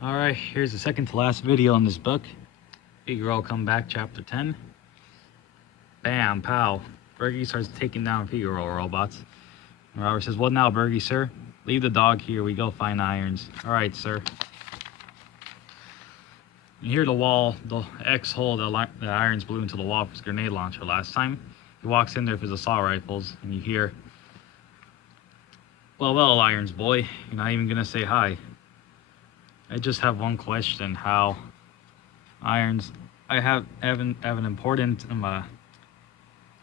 Alright, here's the second to last video in this book. Figaro come back, chapter 10. Bam, pow. Bergie starts taking down Figaro robots. And Robert says, "What now, Bergie, sir? Leave the dog here. We go find irons." "Alright, sir." You hear the X hole the irons blew into the wall for his grenade launcher last time. He walks in there for his assault rifles, and you hear, well, irons boy, you're not even gonna say hi. I just have one question. How? Irons, I have an important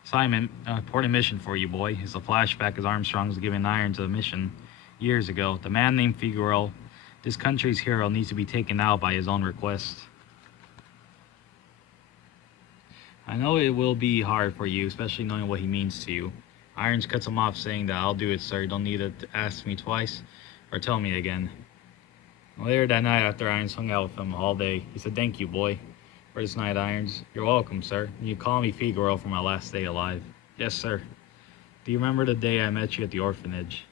assignment, important mission for you, boy. It's a flashback as Armstrong was giving Irons a mission years ago. The man named Figaro, this country's hero, needs to be taken out by his own request. I know it will be hard for you, especially knowing what he means to you. Irons cuts him off, saying that, "I'll do it, sir. You don't need to ask me twice or tell me again." Later that night, after Irons hung out with him all day, he said, "Thank you, boy, for this night, Irons." "You're welcome, sir. You call me Figaro for my last day alive." "Yes, sir." "Do you remember the day I met you at the orphanage?"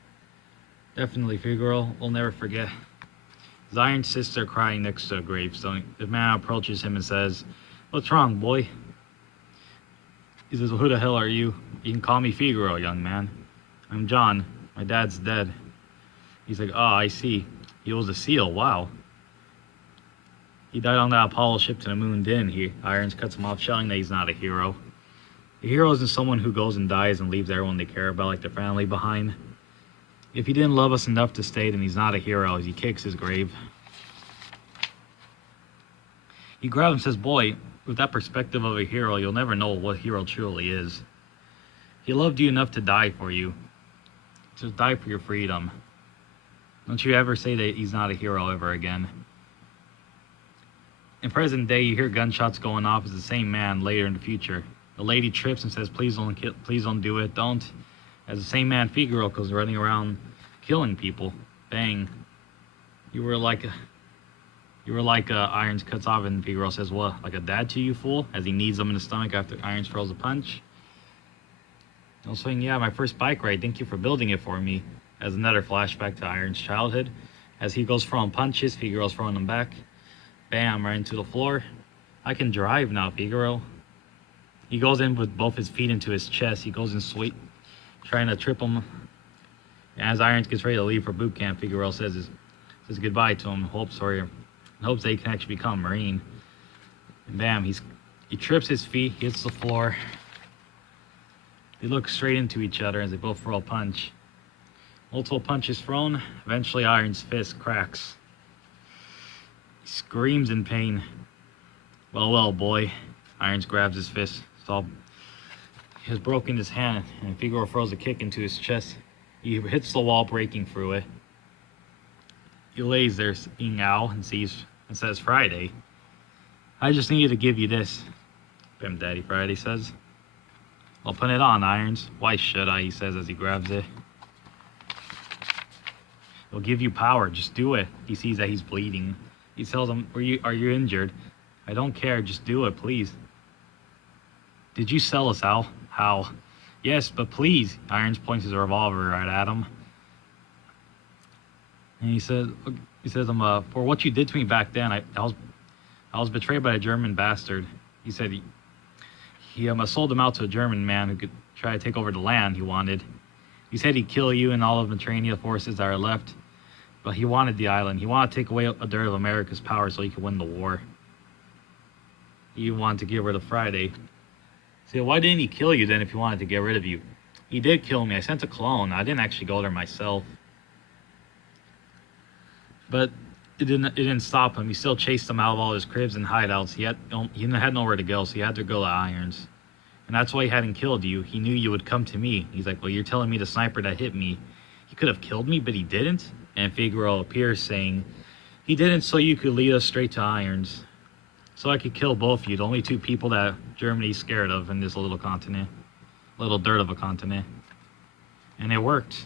"Definitely, Figaro. We'll never forget." His Irons' sister crying next to a gravestone. The man approaches him and says, "What's wrong, boy?" He says, "Well, who the hell are you?" "You can call me Figaro, young man." "I'm John. My dad's dead." He's like, "Oh, I see. He was a SEAL. Wow. He died on that Apollo ship to the moon, didn't he?" Irons cuts him off, shouting that he's not a hero. A hero isn't someone who goes and dies and leaves everyone they care about, like their family, behind. If he didn't love us enough to stay, then he's not a hero, as he kicks his grave. He grabs him and says, "Boy, with that perspective of a hero, you'll never know what hero truly is. He loved you enough to die for you. To die for your freedom. Don't you ever say that he's not a hero ever again." In present day, you hear gunshots going off as the same man later in the future. The lady trips and says, please don't do it, don't." As the same man, Figaro, goes running around killing people. Bang. You were like Irons cuts off, and Figaro says, "What, like a dad to you, fool?" As he knees him in the stomach after Irons throws a punch. "No saying, yeah, my first bike ride. Thank you for building it for me." As another flashback to Irons' childhood. As he goes throwing punches, Figaro's throwing them back. Bam, right into the floor. "I can drive now, Figaro." He goes in with both his feet into his chest. He goes in sweet, trying to trip him. As Irons gets ready to leave for boot camp, Figaro says goodbye to him. Hopes that he can actually become a Marine. And bam, he trips his feet, hits the floor. They look straight into each other as they both throw a punch. Multiple punches thrown. Eventually, Irons' fist cracks. He screams in pain. Well, boy." Irons grabs his fist. He has broken his hand, and Figaro throws a kick into his chest. He hits the wall, breaking through it. He lays there, seeing ow, and says, "Friday. I just needed to give you this." "Bam, Daddy Friday," says. "Well, put it on, Irons." "Why should I?" he says as he grabs it. "It'll give you power. Just do it." He sees that he's bleeding. He tells him, Are you injured?" "I don't care. Just do it, please." "Did you sell us, Al?" "How?" "Yes, but please." Irons points his revolver right at him. And he says, "For what you did to me back then, I was betrayed by a German bastard." He said he sold him out to a German man who could try to take over the land he wanted. He said he'd kill you and all of the Mediterranean forces that are left, but he wanted the island. He wanted to take away a dirt of America's power so he could win the war. He wanted to get rid of Friday. So why didn't he kill you then if he wanted to get rid of you? "He did kill me. I sent a clone. I didn't actually go there myself." But it didn't stop him. He still chased them out of all his cribs and hideouts. He had nowhere to go, so he had to go to Irons. And that's why he hadn't killed you. He knew you would come to me. He's like, "Well, you're telling me the sniper that hit me, he could have killed me, but he didn't?" And Figaro appears, saying, "He didn't so you could lead us straight to Irons. So I could kill both of you, the only two people that Germany's scared of in this little continent. Little dirt of a continent." And it worked.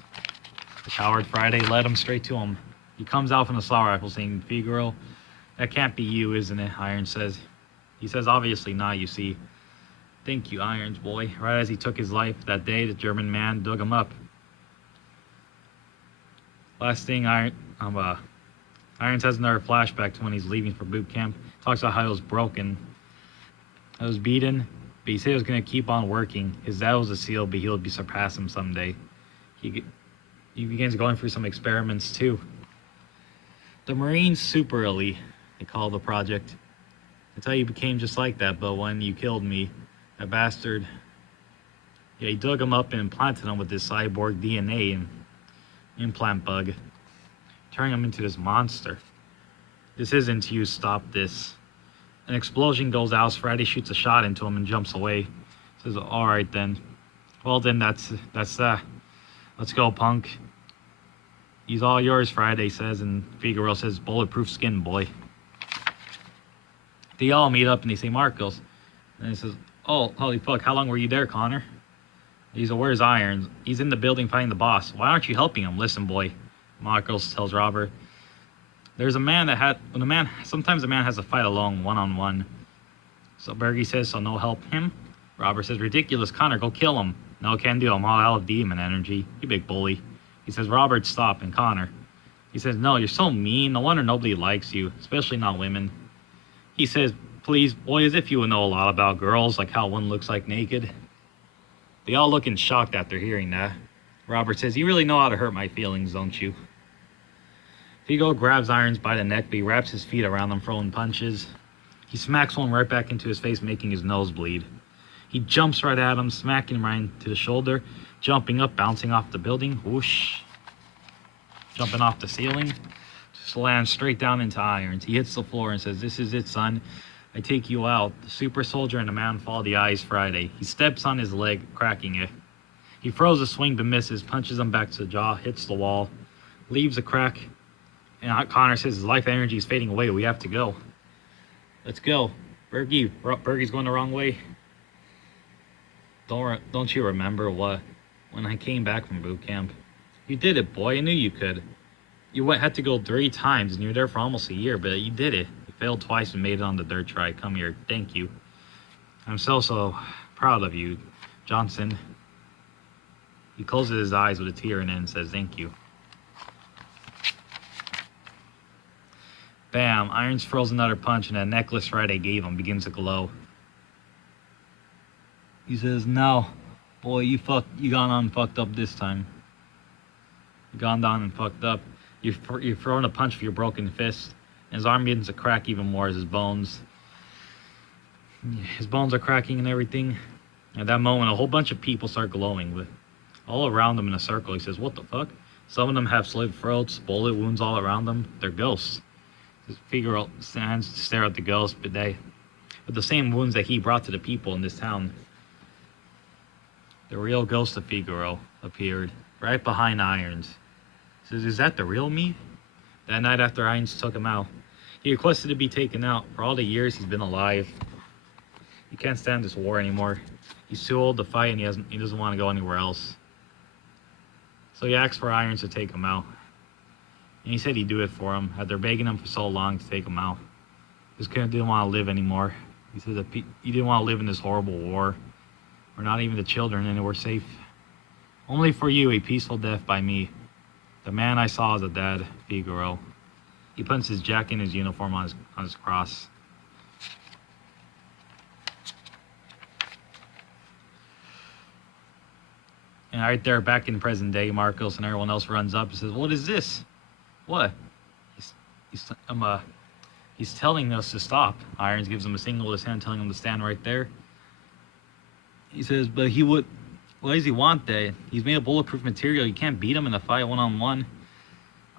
The coward Friday led him straight to him. He comes out from the assault rifle saying, "Figaro, that can't be you, isn't it?" Irons says. He says, "Obviously not, you see." "Thank you, Irons, boy." Right as he took his life that day, the German man dug him up. Last thing Irons has another flashback to when he's leaving for boot camp. Talks about how he was broken. I was beaten, but he said he was going to keep on working. His dad was a SEAL, but he'll be surpass him someday. He begins going through some experiments too. The Marines Super Elite, they call the project. That's how you became just like that, but when you killed me, that bastard, yeah, he dug him up and implanted him with this cyborg DNA and implant bug, turning him into this monster. This isn't you, stop this. An explosion goes out, Friday shoots a shot into him and jumps away. Says, alright then. Well then, that's that. Let's go, punk. He's all yours, Friday says, and Figaro says, bulletproof skin, boy. They all meet up and they say, Marcos. And he says, oh, holy fuck, how long were you there, Connor? He says, where's Irons? He's in the building fighting the boss. Why aren't you helping him? Listen, boy. Marcos tells Robert. There's a man that sometimes a man has to fight alone, one-on-one. So Bergie says, so no help him? Robert says, ridiculous, Connor, go kill him. No, can do, I'm all out of demon energy. You big bully. He says, Robert, stop, and Connor. He says, no, you're so mean, no wonder nobody likes you, especially not women. He says, please, boy, as if you would know a lot about girls, like how one looks like naked. They all look in shock after hearing that. Robert says, you really know how to hurt my feelings, don't you? Figo grabs Irons by the neck, but he wraps his feet around him, throwing punches. He smacks one right back into his face, making his nose bleed. He jumps right at him, smacking him right into the shoulder, jumping up, bouncing off the building, whoosh. Jumping off the ceiling, just lands straight down into Irons. He hits the floor and says, this is it, son. I take you out. The super soldier and the man follow the eyes Friday. He steps on his leg, cracking it. He throws a swing but misses, punches him back to the jaw, hits the wall, leaves a crack. And Connor says his life energy is fading away. We have to go. Let's go. Bergie's going the wrong way. Don't you remember what? When I came back from boot camp. You did it, boy. I knew you could. You had to go 3 times, and you were there for almost a year, but you did it. You failed twice and made it on the dirt try. Come here. Thank you. I'm so proud of you, Johnson. He closes his eyes with a tear and then says, thank you. Bam. Irons throws another punch, and that necklace Friday gave him begins to glow. He says, no, boy, you gone on and fucked up this time. You gone down and fucked up. You've thrown a punch for your broken fist. And his arm begins to crack even more as his bones are cracking and everything. At that moment, a whole bunch of people start glowing with all around him in a circle. He says, what the fuck? Some of them have slit throats, bullet wounds all around them. They're ghosts. Figaro stands to stare at the ghosts, but with the same wounds that he brought to the people in this town. The real ghost of Figaro appeared right behind Irons. He says, is that the real me? That night after Irons took him out, he requested to be taken out. For all the years he's been alive, he can't stand this war anymore. He's too old to fight and he doesn't want to go anywhere else. So he asked for Irons to take him out. And he said he'd do it for him, after begging him for so long to take him out. He just didn't want to live anymore. He said that he didn't want to live in this horrible war, where not even the children anywhere safe. Only for you, a peaceful death by me. The man I saw as a dad, Figaro. He puts his jacket and his uniform on his cross. And right there, back in present day, Marcos and everyone else runs up and says, what is this? What? He's telling us to stop. Irons gives him a signal with his hand, telling him to stand right there. He says, but he would... Why does he want that? He's made of bulletproof material. You can't beat him in a fight one-on-one.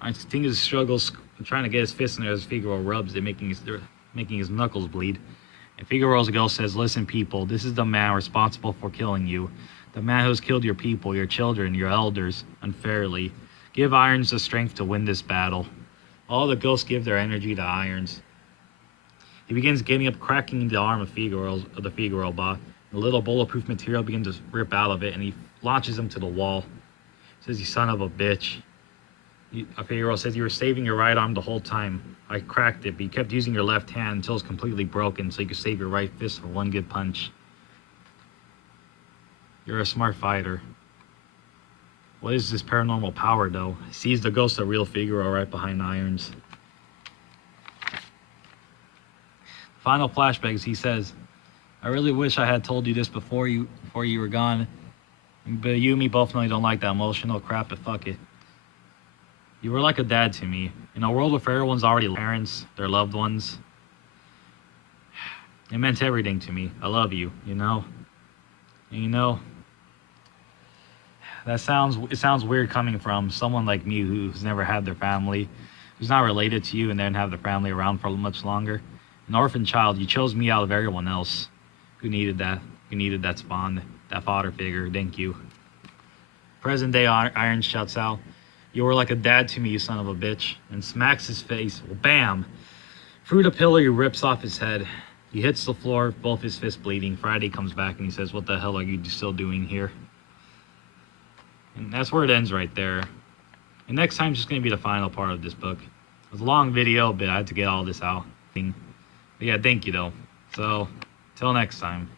Irons continues to struggle, trying to get his fist in there as Figaro rubs it, making his knuckles bleed. And Figaro's ghost says, listen, people, this is the man responsible for killing you. The man who's killed your people, your children, your elders, unfairly. Give Irons the strength to win this battle. All the ghosts give their energy to Irons. He begins getting up, cracking the arm of the Figaro bot. The little bulletproof material begins to rip out of it, and he launches him to the wall. He says, you son of a bitch. Figaro says, you were saving your right arm the whole time. I cracked it, but you kept using your left hand until it's completely broken so you could save your right fist for one good punch. You're a smart fighter. What is this paranormal power, though? He sees the ghost of real Figaro right behind Irons. Final flashbacks, he says, I really wish I had told you this before you were gone. But you and me both know you don't like that emotional crap, but fuck it. You were like a dad to me. In a world where everyone's already parents, their loved ones. It meant everything to me. I love you, you know? And you know, it sounds weird coming from someone like me who's never had their family, who's not related to you and didn't have their family around for much longer. An orphan child, you chose me out of everyone else who needed that spawn, that fodder figure. Thank you. Present day Irons shouts out, you were like a dad to me, you son of a bitch, and smacks his face. Well, bam! Through the pillar, he rips off his head. He hits the floor, both his fists bleeding. Friday comes back and he says, what the hell are you still doing here? And that's where it ends right there. And next time's just going to be the final part of this book. It was a long video, but I had to get all this out. But yeah, thank you though. So, till next time.